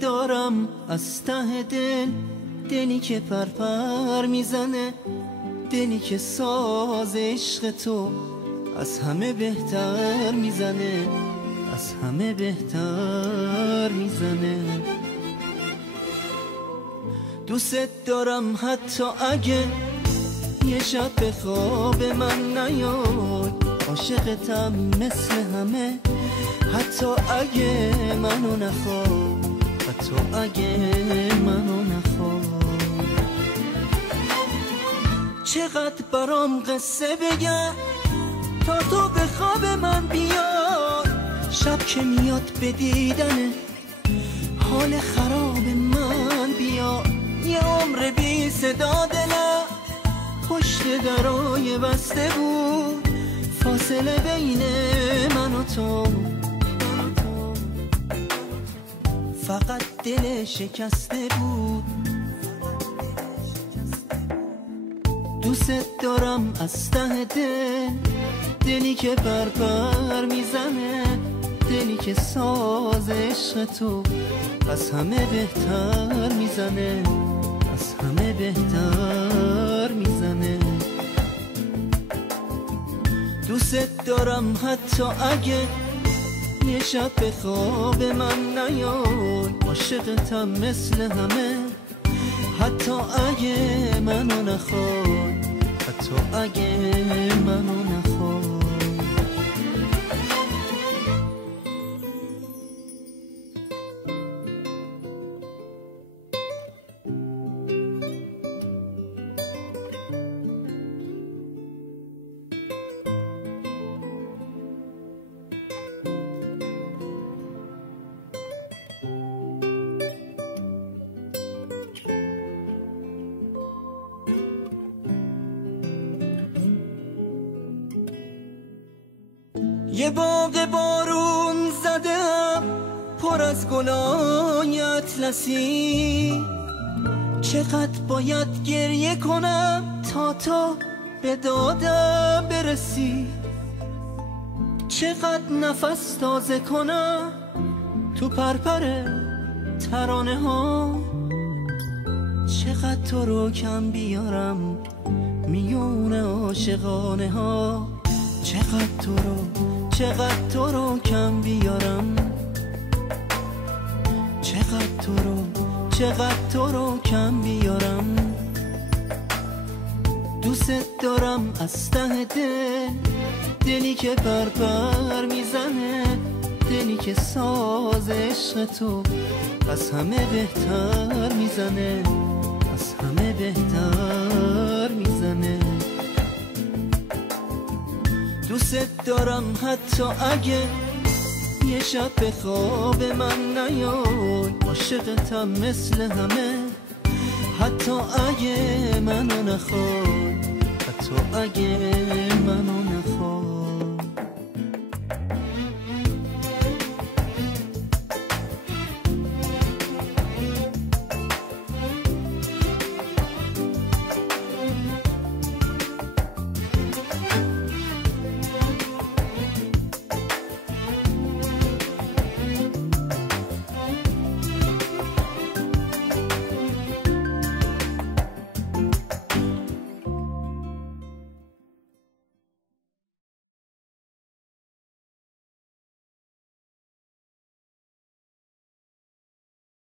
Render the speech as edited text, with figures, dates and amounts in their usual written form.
دارم از ته دل، دلی که پرپر میزنه، دلی که ساز عشق تو از همه بهتر میزنه، از همه بهتر میزنه. دوست دارم حتی اگه یه شب به خواب من نیای، عاشقتم مثل همه، حتی اگه منو نخوای، حتی اگه منو نخوای. چقدر برام قصه بگم تا تو به خواب من بیای، شب که میاد به دیدن حال خراب من بیا. یه عمر بی صدا دلم پشت درای بسته بود، فاصله بین من و تو، فقط دل شکسته بود. دوست دارم از ته دل، دلی که پرپر میزنه، دلی که ساز عشق تو از همه بهتر میزنه، از همه بهتر میزنه. دوست دارم حتی اگه یه شب به خواب من نیای، عاشقتم مثل همه، حتی اگه منو نخوای، حتی اگه منو نخوای. یه باغ بارون زدم پر از گلای اطلسی، چقدر باید گریه کنم تا تو به دادم برسی، چقدر نفس تازه کنم تو پرپر ترانه ها، چقدر تو رو کم بیارم میون عاشقانه ها، چقدر تو رو کم بیارم، چقدر تو رو کم بیارم. دوست دارم از ته دل، دلی که پرپر میزنه، دلی که ساز عشق تو از همه بهتر میزنه، از همه بهتر میزنه. دوست دارم حتی اگه یه شب به خواب من نیای، عاشقتم مثل همه، حتی اگه منو نخوای، حتی اگه منو نخوای.